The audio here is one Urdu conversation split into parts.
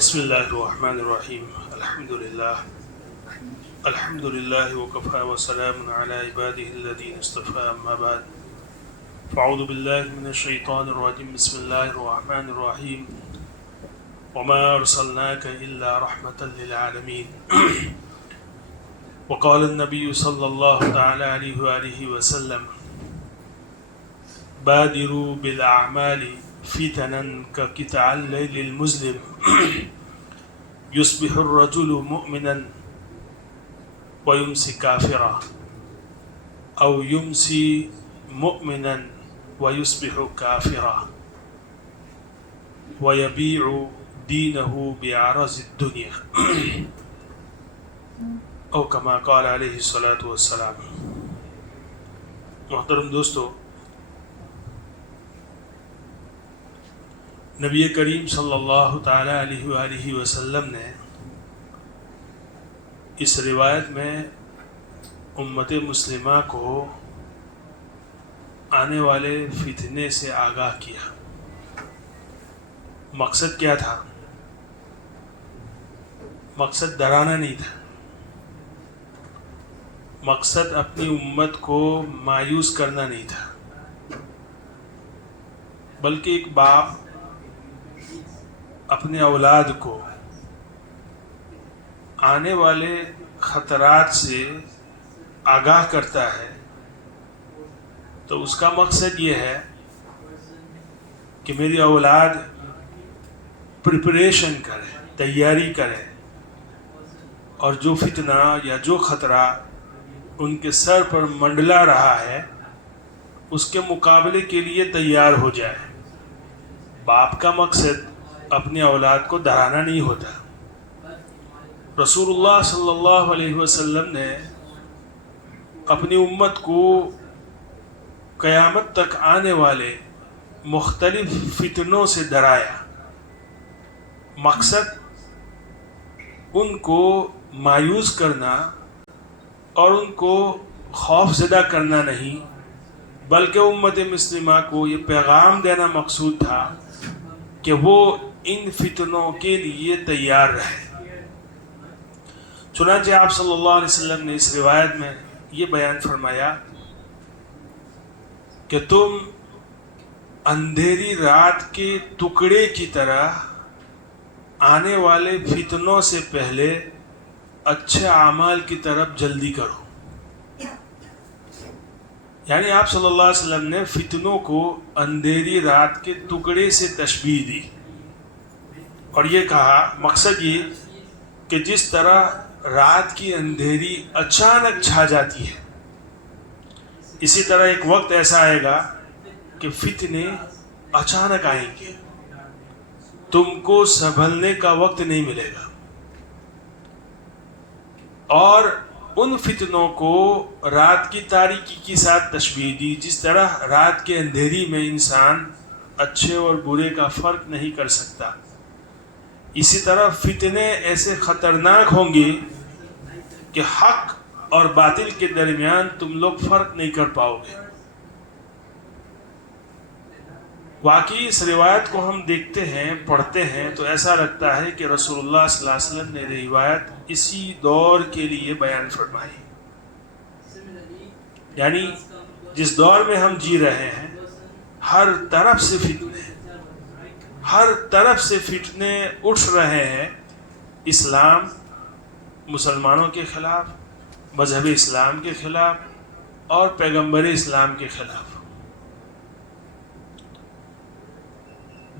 بسم الله الرحمن الرحيم الحمد لله وكفى وسلام على عباده الذين اصطفى أما بعد فأعوذ بالله من الشيطان الرجيم بسم الله الرحمن الرحيم وما أرسلناك إلا رحمة للعالمين وقال النبي صلى الله تعالى عليه وآله وسلم بادروا بالأعمال فتنا كقطع الليل المظلم يصبح الرجل مؤمنا ويمسي كافرا أو يمسي مؤمنا ويصبح كافرا ويبيع دينه بعرض الدنيا او كما قال علیہ الصلاۃ والسلام۔ محترم دوستو، نبی کریم صلی اللہ تعالی علیہ وآلہ وسلم نے اس روایت میں امت مسلمہ کو آنے والے فتنے سے آگاہ کیا۔ مقصد کیا تھا؟ مقصد ڈرانا نہیں تھا، مقصد اپنی امت کو مایوس کرنا نہیں تھا، بلکہ ایک باپ اپنے اولاد کو آنے والے خطرات سے آگاہ کرتا ہے تو اس کا مقصد یہ ہے کہ میری اولاد پریپریشن کرے، تیاری کرے، اور جو فتنہ یا جو خطرہ ان کے سر پر منڈلا رہا ہے اس کے مقابلے کے لیے تیار ہو جائے۔ باپ کا مقصد اپنی اولاد کو ڈرانا نہیں ہوتا۔ رسول اللہ صلی اللہ علیہ وسلم نے اپنی امت کو قیامت تک آنے والے مختلف فتنوں سے ڈرایا۔ مقصد ان کو مایوس کرنا اور ان کو خوف زدہ کرنا نہیں، بلکہ امت مسلمہ کو یہ پیغام دینا مقصود تھا کہ وہ ان فتنوں کے لیے تیار رہے۔ چنانچہ آپ صلی اللہ علیہ وسلم نے اس روایت میں یہ بیان فرمایا کہ تم اندھیری رات کے ٹکڑے کی طرح آنے والے فتنوں سے پہلے اچھے اعمال کی طرف جلدی کرو۔ یعنی آپ صلی اللہ علیہ وسلم نے فتنوں کو اندھیری رات کے ٹکڑے سے تشبیہ دی، اور یہ کہا مقصد یہ کہ جس طرح رات کی اندھیری اچانک چھا جاتی ہے، اسی طرح ایک وقت ایسا آئے گا کہ فتنے اچانک آئیں گے، تم کو سنبھلنے کا وقت نہیں ملے گا۔ اور ان فتنوں کو رات کی تاریکی کے ساتھ تشبیہ دی، جس طرح رات کے اندھیری میں انسان اچھے اور برے کا فرق نہیں کر سکتا، اسی طرح فتنے ایسے خطرناک ہوں گے کہ حق اور باطل کے درمیان تم لوگ فرق نہیں کر پاؤ گے۔ واقعی اس روایت کو ہم دیکھتے ہیں، پڑھتے ہیں تو ایسا لگتا ہے کہ رسول اللہ صلی اللہ علیہ وسلم نے روایت اسی دور کے لیے بیان فرمائی۔ یعنی جس دور میں ہم جی رہے ہیں، ہر طرف سے فتنے اٹھ رہے ہیں، اسلام مسلمانوں کے خلاف، مذہب اسلام کے خلاف، اور پیغمبر اسلام کے خلاف۔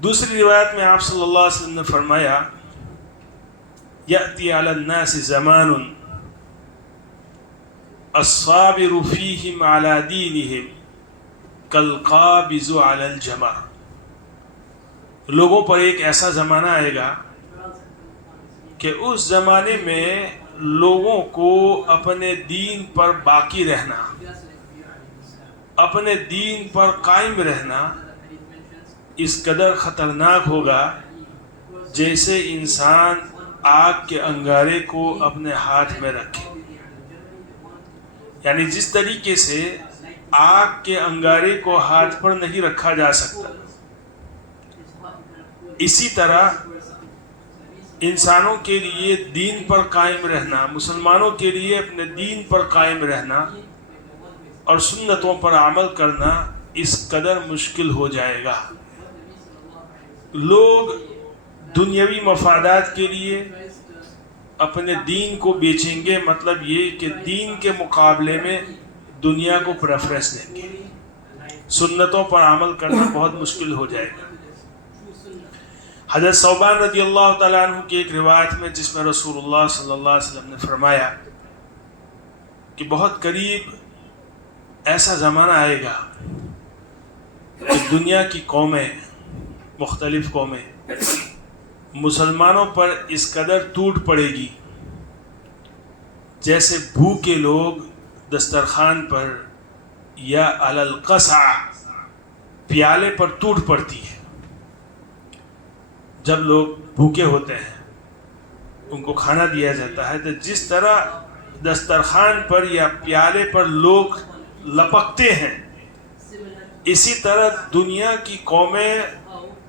دوسری روایت میں آپ صلی اللہ علیہ وسلم نے فرمایا یأتی علی الناس زمان الصابر فیہم علی دینہم کالقابض علی الجمر۔ لوگوں پر ایک ایسا زمانہ آئے گا کہ اس زمانے میں لوگوں کو اپنے دین پر باقی رہنا، اپنے دین پر قائم رہنا اس قدر خطرناک ہوگا جیسے انسان آگ کے انگارے کو اپنے ہاتھ میں رکھے۔ یعنی جس طریقے سے آگ کے انگارے کو ہاتھ پر نہیں رکھا جا سکتا، اسی طرح انسانوں کے لیے دین پر قائم رہنا، مسلمانوں کے لیے اپنے دین پر قائم رہنا اور سنتوں پر عمل کرنا اس قدر مشکل ہو جائے گا۔ لوگ دنیاوی مفادات کے لیے اپنے دین کو بیچیں گے، مطلب یہ کہ دین کے مقابلے میں دنیا کو پریفرنس دیں گے، سنتوں پر عمل کرنا بہت مشکل ہو جائے گا۔ حضرت ثوبان رضی اللہ تعالیٰ عنہ کی ایک روایت میں، جس میں رسول اللہ صلی اللہ علیہ وسلم نے فرمایا کہ بہت قریب ایسا زمانہ آئے گا کہ دنیا کی قومیں، مختلف قومیں مسلمانوں پر اس قدر ٹوٹ پڑے گی جیسے بھوکے لوگ دسترخوان پر یا علی القصع پیالے پر ٹوٹ پڑتی ہے۔ جب لوگ بھوکے ہوتے ہیں ان کو کھانا دیا جاتا ہے تو جس طرح دسترخوان پر یا پیالے پر لوگ لپکتے ہیں، اسی طرح دنیا کی قومیں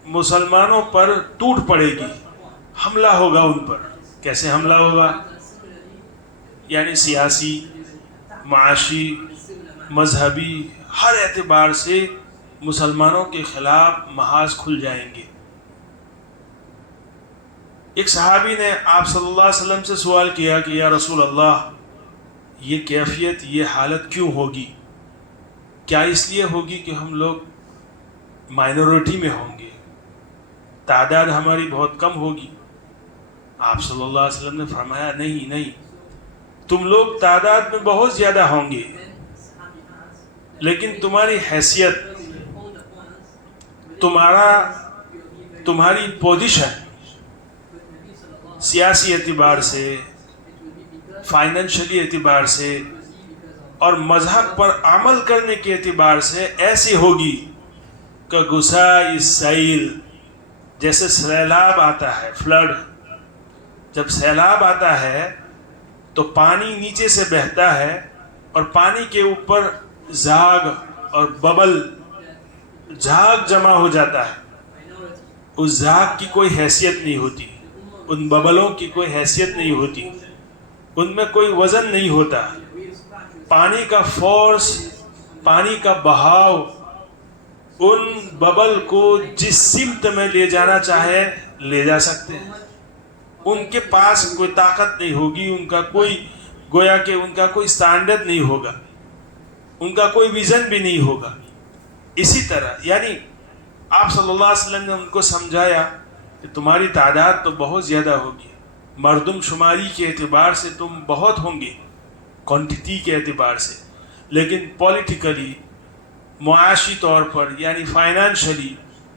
مسلمانوں پر ٹوٹ پڑے گی، حملہ ہوگا ان پر۔ کیسے حملہ ہوگا؟ یعنی سیاسی، معاشی، مذہبی، ہر اعتبار سے مسلمانوں کے خلاف محاذ کھل جائیں گے۔ ایک صحابی نے آپ صلی اللہ علیہ وسلم سے سوال کیا کہ یا رسول اللہ، یہ کیفیت، یہ حالت کیوں ہوگی؟ کیا اس لیے ہوگی کہ ہم لوگ مائنورٹی میں ہوں گے، تعداد ہماری بہت کم ہوگی؟ آپ صلی اللہ علیہ وسلم نے فرمایا نہیں، تم لوگ تعداد میں بہت زیادہ ہوں گے، لیکن تمہاری حیثیت، تمہاری پوزیشن سیاسی اعتبار سے، فائنینشلی اعتبار سے اور مذہب پر عمل کرنے کے اعتبار سے ایسی ہوگی کہ غصۂ السیل، جیسے سیلاب آتا ہے، فلڈ، جب سیلاب آتا ہے تو پانی نیچے سے بہتا ہے اور پانی کے اوپر زاگ اور ببل، جھاگ جمع ہو جاتا ہے۔ اس زاگ کی کوئی حیثیت نہیں ہوتی، ان ببلوں کی کوئی حیثیت نہیں ہوتی، ان میں کوئی وزن نہیں ہوتا۔ پانی کا فورس، پانی کا بہاؤ ان ببل کو جس سمت میں لے جانا چاہے لے جا سکتے ہیں۔ ان کے پاس کوئی طاقت نہیں ہوگی، ان کا کوئی، گویا کہ ان کا کوئی سٹینڈرڈ نہیں ہوگا، ان کا کوئی ویژن بھی نہیں ہوگا۔ اسی طرح یعنی آپ صلی اللہ علیہ وسلم نے ان کو سمجھایا کہ تمہاری تعداد تو بہت زیادہ ہوگی، مردم شماری کے اعتبار سے تم بہت ہوں گے، کوانٹٹی کے اعتبار سے، لیکن پولیٹیکلی، معاشی طور پر یعنی فائنینشلی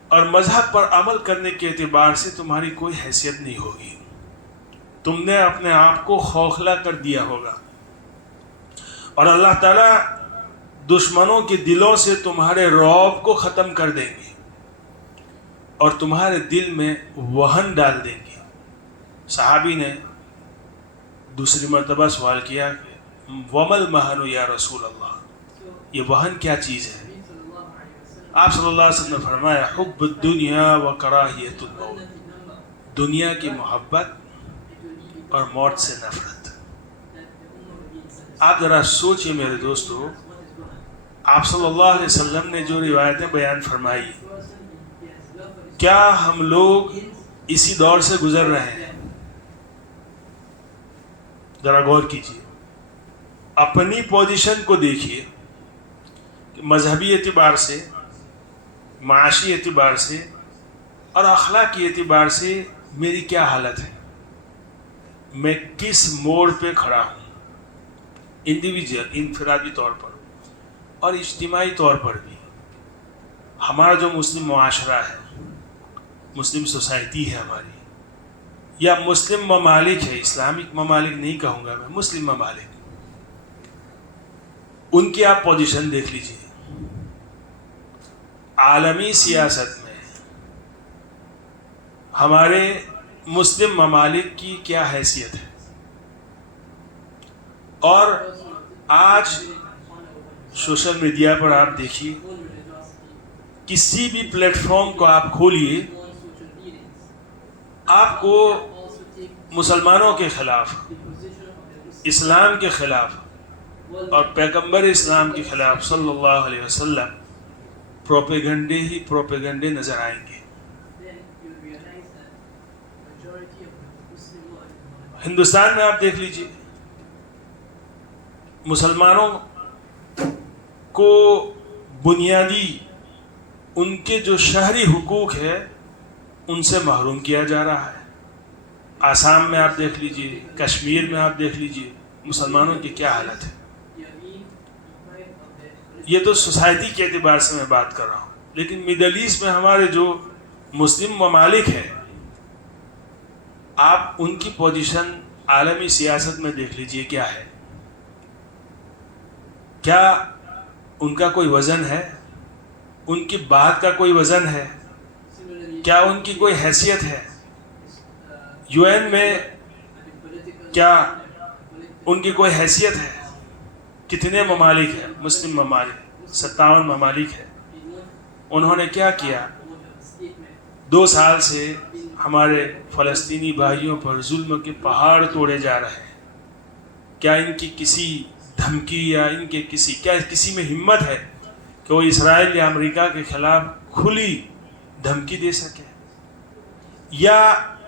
اور مذہب پر عمل کرنے کے اعتبار سے تمہاری کوئی حیثیت نہیں ہوگی۔ تم نے اپنے آپ کو خوخلا کر دیا ہوگا، اور اللہ تعالیٰ دشمنوں کے دلوں سے تمہارے رعب کو ختم کر دیں گے اور تمہارے دل میں وہن ڈال دیں گے۔ صحابی نے دوسری مرتبہ سوال کیا کہ ومل مہن یا رسول اللہ، یہ وہن کیا چیز ہے؟ آپ صلی اللہ علیہ وسلم نے فرمایا حب الدنیا و کراہیت الموت، دنیا کی محبت اور موت سے نفرت۔ آپ ذرا سوچئے میرے دوستو، آپ صلی اللہ علیہ وسلم نے جو روایتیں بیان فرمائی، کیا ہم لوگ اسی دور سے گزر رہے ہیں؟ ذرا غور کیجیے، اپنی پوزیشن کو دیکھیے کہ مذہبی اعتبار سے، معاشی اعتبار سے اور اخلاقی اعتبار سے میری کیا حالت ہے، میں کس موڑ پہ کھڑا ہوں، انڈیویجول، انفرادی طور پر اور اجتماعی طور پر بھی۔ ہمارا جو مسلم معاشرہ ہے، مسلم سوسائٹی ہے ہماری، یا مسلم ممالک ہے، اسلامک ممالک نہیں کہوں گا میں، مسلم ممالک، ان کی آپ پوزیشن دیکھ لیجئے۔ عالمی سیاست میں ہمارے مسلم ممالک کی کیا حیثیت ہے، اور آج سوشل میڈیا پر آپ دیکھیے، کسی بھی پلیٹ فارم کو آپ کھولیے، آپ کو مسلمانوں کے خلاف، اسلام کے خلاف اور پیغمبر اسلام کے خلاف صلی اللہ علیہ وسلم پروپیگنڈے ہی پروپیگنڈے نظر آئیں گے۔ ہندوستان میں آپ دیکھ لیجئے، مسلمانوں کو بنیادی ان کے جو شہری حقوق ہے ان سے محروم کیا جا رہا ہے۔ آسام میں آپ دیکھ لیجئے، کشمیر میں آپ دیکھ لیجئے، مسلمانوں کی کیا حالت ہے۔ یہ تو سوسائٹی کے اعتبار سے میں بات کر رہا ہوں، لیکن مڈل ایسٹ میں ہمارے جو مسلم ممالک ہیں، آپ ان کی پوزیشن عالمی سیاست میں دیکھ لیجئے کیا ہے۔ کیا ان کا کوئی وزن ہے؟ ان کی بات کا کوئی وزن ہے؟ کیا ان کی کوئی حیثیت ہے؟ یو این میں کیا ان کی کوئی حیثیت ہے؟ کتنے ممالک ہیں؟ مسلم ممالک 57 ممالک ہیں۔ انہوں نے کیا کیا؟ 2 سال سے ہمارے فلسطینی بھائیوں پر ظلم کے پہاڑ توڑے جا رہے ہیں۔ کیا ان کی کسی دھمکی یا ان کے کسی میں ہمت ہے کہ وہ اسرائیل یا امریکہ کے خلاف کھلی دھمکی دے سکے؟ یا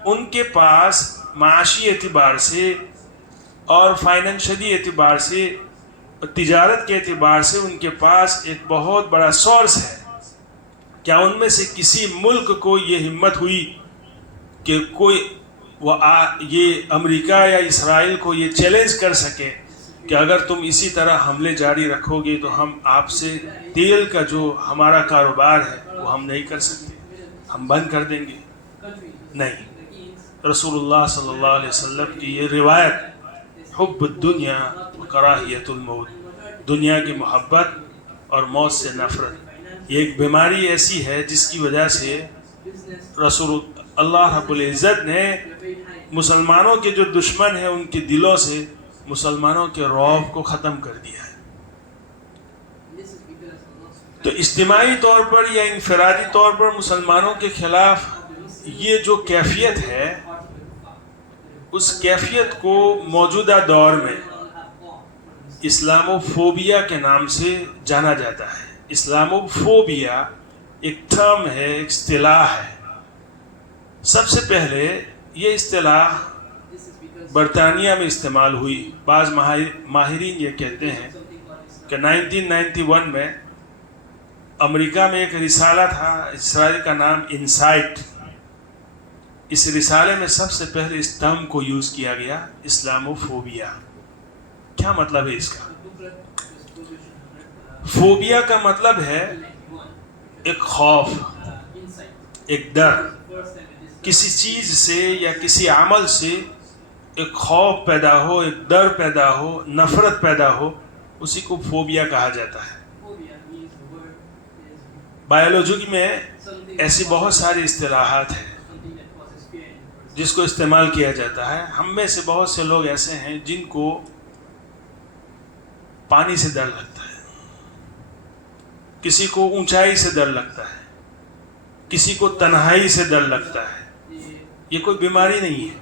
ان کے پاس معاشی اعتبار سے اور فائنینشلی اعتبار سے، تجارت کے اعتبار سے ان کے پاس ایک بہت بڑا سورس ہے؟ کیا ان میں سے کسی ملک کو یہ ہمت ہوئی کہ یہ امریکہ یا اسرائیل کو یہ چیلنج کر سکے کہ اگر تم اسی طرح حملے جاری رکھو گے تو ہم آپ سے تیل کا جو ہمارا کاروبار ہے وہ ہم نہیں کر سکتے، ہم بند کر دیں گے؟ نہیں۔ رسول اللہ صلی اللہ علیہ وسلم کی یہ روایت، حب الدنیا و کراہیت الموت، دنیا کی محبت اور موت سے نفرت، یہ ایک بیماری ایسی ہے جس کی وجہ سے رسول اللہ رب العزت نے مسلمانوں کے جو دشمن ہیں ان کے دلوں سے مسلمانوں کے رعب کو ختم کر دیا ہے۔ تو اجتماعی طور پر یا انفرادی طور پر مسلمانوں کے خلاف یہ جو کیفیت ہے، اس کیفیت کو موجودہ دور میں اسلاموفوبیا کے نام سے جانا جاتا ہے۔ اسلاموفوبیا ایک ٹرم ہے، ایک اصطلاح ہے۔ سب سے پہلے یہ اصطلاح برطانیہ میں استعمال ہوئی۔ بعض ماہرین یہ کہتے ہیں کہ 1991 میں امریکہ میں ایک رسالہ تھا، اسرائیل کا نام انسائٹ۔ اس رسالے میں سب سے پہلے اس ٹرم کو یوز کیا گیا، اسلاموفوبیا۔ کیا مطلب ہے اس کا؟ فوبیا کا مطلب ہے ایک خوف، ایک ڈر، کسی چیز سے یا کسی عمل سے ایک خوف پیدا ہو، ایک ڈر پیدا ہو، نفرت پیدا ہو، اسی کو فوبیا کہا جاتا ہے۔ بایولوجی میں ایسی بہت ساری اصطلاحات ہیں جس کو استعمال کیا جاتا ہے۔ ہم میں سے بہت سے لوگ ایسے ہیں جن کو پانی سے ڈر لگتا ہے، کسی کو اونچائی سے ڈر لگتا ہے، کسی کو تنہائی سے ڈر لگتا ہے۔ یہ کوئی بیماری نہیں ہے،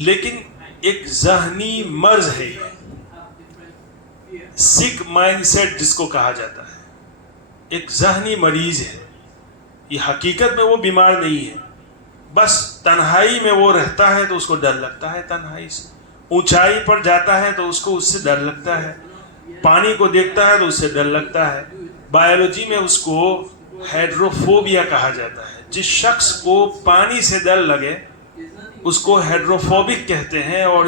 لیکن ایک ذہنی مرض ہے، یہ سک مائنڈ سیٹ جس کو کہا جاتا ہے، ایک ذہنی مریض ہے۔ یہ حقیقت میں وہ بیمار نہیں ہے، بس تنہائی میں وہ رہتا ہے تو اس کو ڈر لگتا ہے تنہائی سے، اونچائی پر جاتا ہے تو اس کو اس سے ڈر لگتا ہے، پانی کو دیکھتا ہے تو اس سے ڈر لگتا ہے۔ بایولوجی میں اس کو ہائیڈروفوبیا کہا جاتا ہے۔ جس شخص کو پانی سے ڈر لگے اس کو ہائیڈروفوبک کہتے ہیں، اور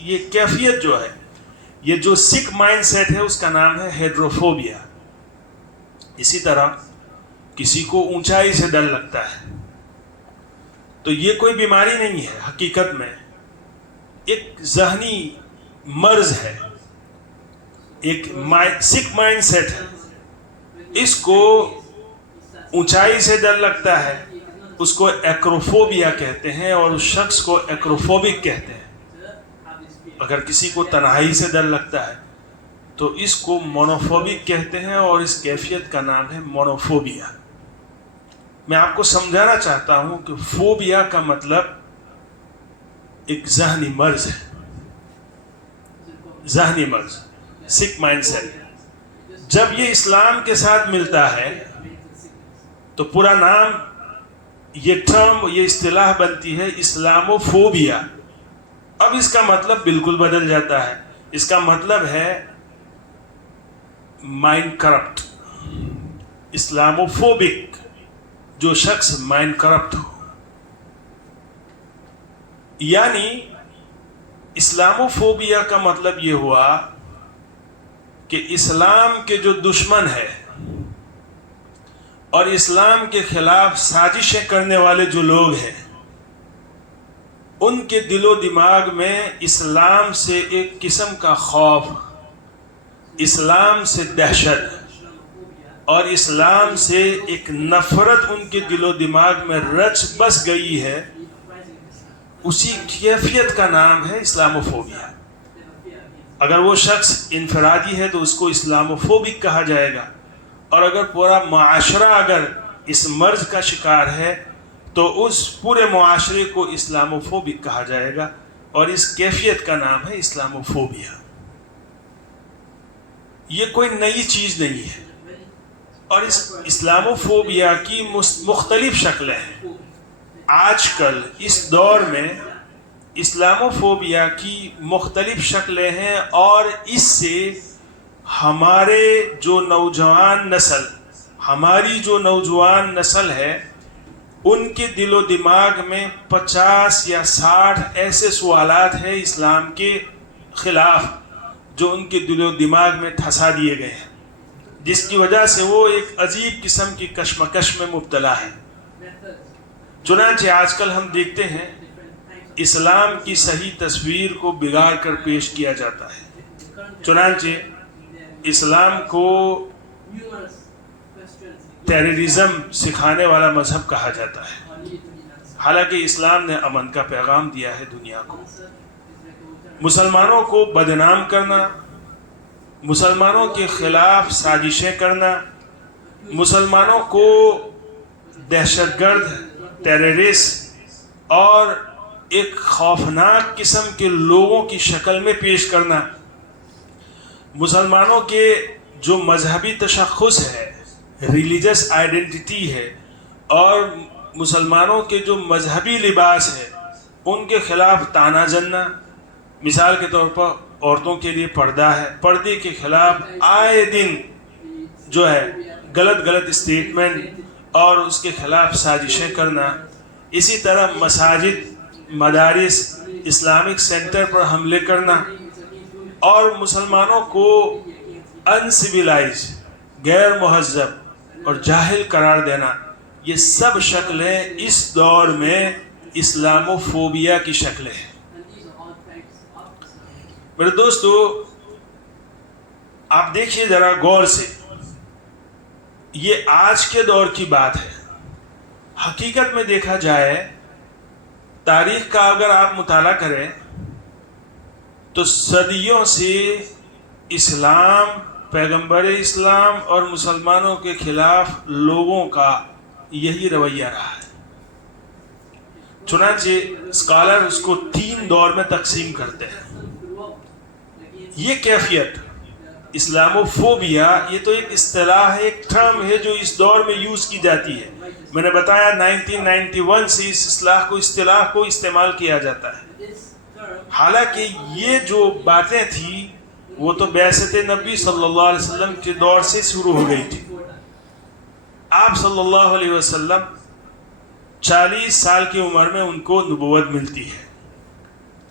یہ کیفیت جو ہے، یہ جو سک مائنڈ سیٹ ہے، اس کا نام ہے ہائیڈروفوبیا۔ اسی طرح کسی کو اونچائی سے ڈر لگتا ہے، تو یہ کوئی بیماری نہیں ہے، حقیقت میں ایک ذہنی مرض ہے، ایک سک مائنڈ سیٹ ہے۔ اس کو اونچائی سے ڈر لگتا ہے، اس کو ایکروفوبیا کہتے ہیں، اور اس شخص کو ایکروفوبک کہتے ہیں۔ اگر کسی کو تنہائی سے ڈر لگتا ہے تو اس کو مونوفوبک کہتے ہیں، اور اس کیفیت کا نام ہے مونوفوبیا۔ میں آپ کو سمجھانا چاہتا ہوں کہ فوبیا کا مطلب ایک ذہنی مرض ہے، ذہنی مرض، سک مائنڈ سیٹ۔ جب یہ اسلام کے ساتھ ملتا ہے تو پورا نام، یہ ٹرم، یہ اصطلاح بنتی ہے اسلاموفوبیا۔ اب اس کا مطلب بالکل بدل جاتا ہے، اس کا مطلب ہے مائنڈ کرپٹ، اسلاموفوبک، جو شخص مائنڈ کرپٹ ہو۔ یعنی اسلاموفوبیا کا مطلب یہ ہوا کہ اسلام کے جو دشمن ہے اور اسلام کے خلاف سازشیں کرنے والے جو لوگ ہیں، ان کے دل و دماغ میں اسلام سے ایک قسم کا خوف، اسلام سے دہشت اور اسلام سے ایک نفرت ان کے دل و دماغ میں رچ بس گئی ہے۔ اسی کیفیت کا نام ہے اسلاموفوبیا۔ اگر وہ شخص انفرادی ہے تو اس کو اسلاموفوبک کہا جائے گا، اور اگر پورا معاشرہ اگر اس مرض کا شکار ہے تو اس پورے معاشرے کو اسلاموفوبک کہا جائے گا، اور اس کیفیت کا نام ہے اسلاموفوبیا۔ یہ کوئی نئی چیز نہیں ہے، اور اس اسلاموفوبیا کی مختلف شکلیں ہیں۔ آج کل اس دور میں اسلاموفوبیا کی مختلف شکلیں ہیں، اور اس سے ہمارے جو نوجوان نسل، ہماری جو نوجوان نسل ہے، ان کے دل و دماغ میں 50 یا 60 ایسے سوالات ہیں اسلام کے خلاف جو ان کے دل و دماغ میں دھسا دیے گئے ہیں، جس کی وجہ سے وہ ایک عجیب قسم کی کشمکش میں مبتلا ہے۔ چنانچہ آج کل ہم دیکھتے ہیں اسلام کی صحیح تصویر کو بگاڑ کر پیش کیا جاتا ہے۔ چنانچہ اسلام کو ٹیررزم سکھانے والا مذہب کہا جاتا ہے، حالانکہ اسلام نے امن کا پیغام دیا ہے دنیا کو۔ مسلمانوں کو بدنام کرنا، مسلمانوں کے خلاف سازشیں کرنا، مسلمانوں کو دہشت گرد، ٹیررسٹ اور ایک خوفناک قسم کے لوگوں کی شکل میں پیش کرنا، مسلمانوں کے جو مذہبی تشخص ہے، ریلیجس آئیڈینٹی ہے، اور مسلمانوں کے جو مذہبی لباس ہے، ان کے خلاف تانا جننا۔ مثال کے طور پر عورتوں کے لیے پردہ ہے، پردے کے خلاف آئے دن جو ہے غلط اسٹیٹمنٹ اور اس کے خلاف سازشیں کرنا۔ اسی طرح مساجد، مدارس، اسلامک سینٹر پر حملے کرنا، اور مسلمانوں کو انسیویلائز، غیر مہذب اور جاہل قرار دینا، یہ سب شکلیں اس دور میں اسلاموفوبیا کی شکلیں ہیں۔ میرے دوستو، آپ دیکھیے ذرا غور سے، یہ آج کے دور کی بات ہے۔ حقیقت میں دیکھا جائے، تاریخ کا اگر آپ مطالعہ کریں تو صدیوں سے اسلام، پیغمبر اسلام اور مسلمانوں کے خلاف لوگوں کا یہی رویہ رہا ہے۔ چنانچہ اسکالر اس کو 3 دور میں تقسیم کرتے ہیں۔ یہ کیفیت اسلاموفوبیا، یہ تو ایک اصطلاح ہے، ایک ٹرم ہے جو اس دور میں یوز کی جاتی ہے۔ میں نے بتایا 1991 سے اس اصطلاح کو استعمال کیا جاتا ہے۔ حالانکہ یہ جو باتیں تھیں وہ تو بعثت نبی صلی اللہ علیہ وسلم کے دور سے شروع ہو گئی تھی۔ آپ صلی اللہ علیہ وسلم 40 سال کی عمر میں ان کو نبوت ملتی ہے۔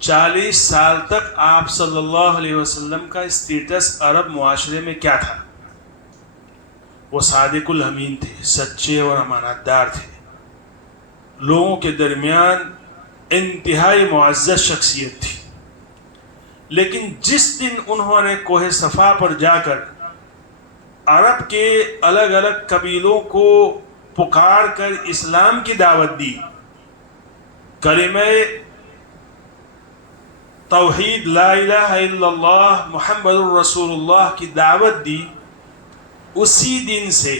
40 سال تک آپ صلی اللہ علیہ وسلم کا اسٹیٹس عرب معاشرے میں کیا تھا؟ وہ صادق الامین تھے، سچے اور امانت دار تھے، لوگوں کے درمیان انتہائی معزز شخصیت تھی۔ لیکن جس دن انہوں نے کوہ صفا پر جا کر عرب کے الگ الگ قبیلوں کو پکار کر اسلام کی دعوت دی، کلمہ توحید لا الہ الا اللہ محمد الرسول اللہ کی دعوت دی، اسی دن سے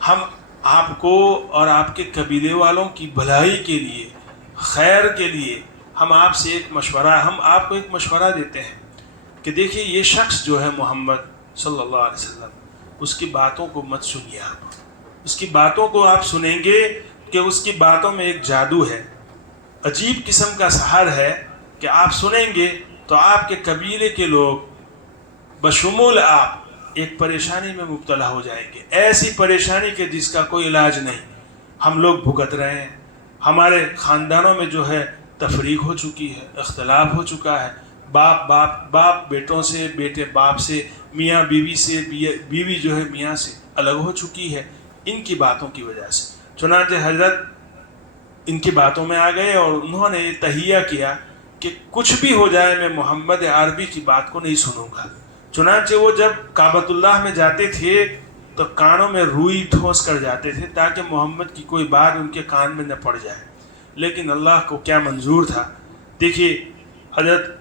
ہم آپ کو اور آپ کے قبیلے والوں کی بھلائی کے لیے، خیر کے لیے ہم آپ سے ایک مشورہ، ہم آپ کو ایک مشورہ دیتے ہیں کہ دیکھیے یہ شخص جو ہے محمد صلی اللہ علیہ وسلم، اس کی باتوں کو مت سنیے آپ. اس کی باتوں کو آپ سنیں گے کہ اس کی باتوں میں ایک جادو ہے، عجیب قسم کا سحر ہے کہ آپ سنیں گے تو آپ کے قبیلے کے لوگ بشمول آپ ایک پریشانی میں مبتلا ہو جائیں گے، ایسی پریشانی کہ جس کا کوئی علاج نہیں. ہم لوگ بھگت رہے ہیں، ہمارے خاندانوں میں جو ہے تفریق ہو چکی ہے، اختلاف ہو چکا ہے، باپ بیٹوں سے، بیٹے باپ سے، میاں بیوی سے، بیوی جو ہے میاں سے الگ ہو چکی ہے ان کی باتوں کی وجہ سے. چنانچہ حضرت ان کی باتوں میں آ گئے اور انہوں نے تہیہ کیا کہ کچھ بھی ہو جائے میں محمد عربی کی بات کو نہیں سنوں گا. چنانچہ وہ جب کعبۃ اللہ میں جاتے تھے تو کانوں میں روئی ٹھونس کر جاتے تھے تاکہ محمد کی کوئی بات ان کے کان میں نہ پڑ جائے. لیکن اللہ کو کیا منظور تھا. دیکھیے حضرت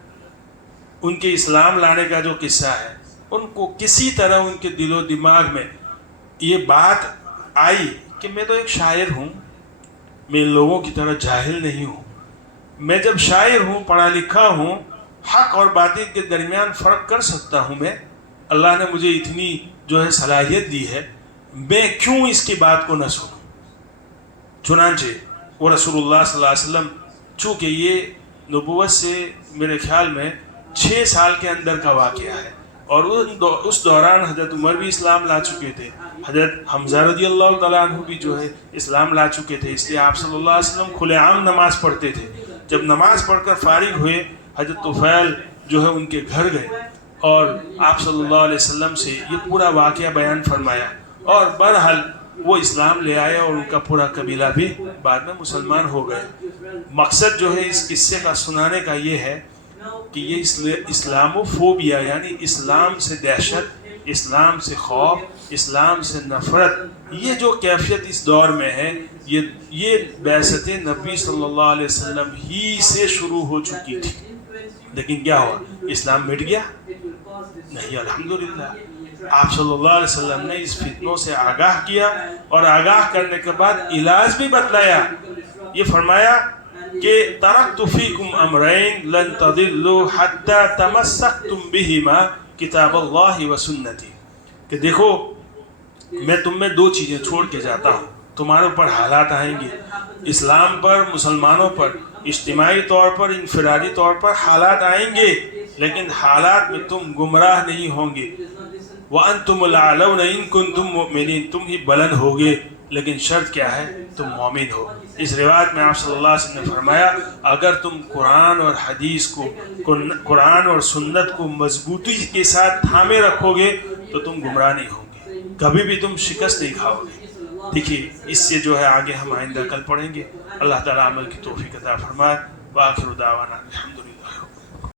ان کے اسلام لانے کا جو قصہ ہے، ان کو کسی طرح ان کے دل و دماغ میں یہ بات آئی کہ میں تو ایک شاعر ہوں، میں ان لوگوں کی طرح جاہل نہیں ہوں. میں جب شاعر ہوں، پڑھا لکھا ہوں، حق اور باطل کے درمیان فرق کر سکتا ہوں. میں اللہ نے مجھے اتنی جو ہے صلاحیت دی ہے، میں کیوں اس کی بات کو نہ سنوں. چنانچہ وہ رسول اللہ صلی اللہ علیہ وسلم، چونکہ یہ نبوت سے میرے خیال میں 6 سال کے اندر کا واقعہ ہے، اور اس دوران حضرت عمر بھی اسلام لا چکے تھے، حضرت حمزہ رضی اللہ تعالیٰ عنہ بھی جو ہے اسلام لا چکے تھے. اس لیے آپ صلی اللہ علیہ وسلم کھلے عام نماز پڑھتے تھے. جب نماز پڑھ کر فارغ ہوئے، حضرت طفیل جو ہے ان کے گھر گئے اور آپ صلی اللہ علیہ وسلم سے یہ پورا واقعہ بیان فرمایا، اور بہرحال وہ اسلام لے آئے اور ان کا پورا قبیلہ بھی بعد میں مسلمان ہو گئے. مقصد جو ہے اس قصے کا سنانے کا یہ ہے کہ یہ اسلاموفوبیا یعنی اسلام سے دہشت، اسلام سے خوف، اسلام سے نفرت، یہ جو کیفیت اس دور میں ہے، یہ بعثت نبی صلی اللہ علیہ وسلم ہی سے شروع ہو چکی تھی. لیکن کیا ہوا؟ اسلام مٹ گیا؟ نہیں، الحمدللہ. آپ صلی اللہ علیہ وسلم نے اس فتنوں سے آگاہ کیا، اور آگاہ کرنے کے بعد علاج بھی بتلایا. یہ فرمایا کہ ترکت فیکم امرین لن تضلوا حتی تمسکتم بہما کتاب اللہ و سنتی. کہ دیکھو میں تم میں 2 چیزیں چھوڑ کے جاتا ہوں. تمہارے اوپر حالات آئیں گے، اسلام پر، مسلمانوں پر اجتماعی طور پر، انفرادی طور پر حالات آئیں گے، لیکن حالات میں تم گمراہ نہیں ہوں گے. وَأَنْتُمُ الْأَعْلَوْنَ إِن كُنْتُم مُؤْمِنِينَ. تم ہی بلند ہوگے، لیکن شرط کیا ہے؟ تم مومن ہو. اس روایت میں آپ صلی اللہ علیہ وسلم نے فرمایا اگر تم قرآن اور حدیث کو، قرآن اور سنت کو مضبوطی کے ساتھ تھامے رکھو گے تو تم گمراہ نہیں ہوں گے، کبھی بھی تم شکست نہیں کھاؤ گے. دیکھیے اس سے جو ہے آگے ہم آئندہ کل پڑھیں گے. اللہ تعالیٰ عمل کی توفیق عطا فرمائے. وآخر دعوانا الحمدللہ.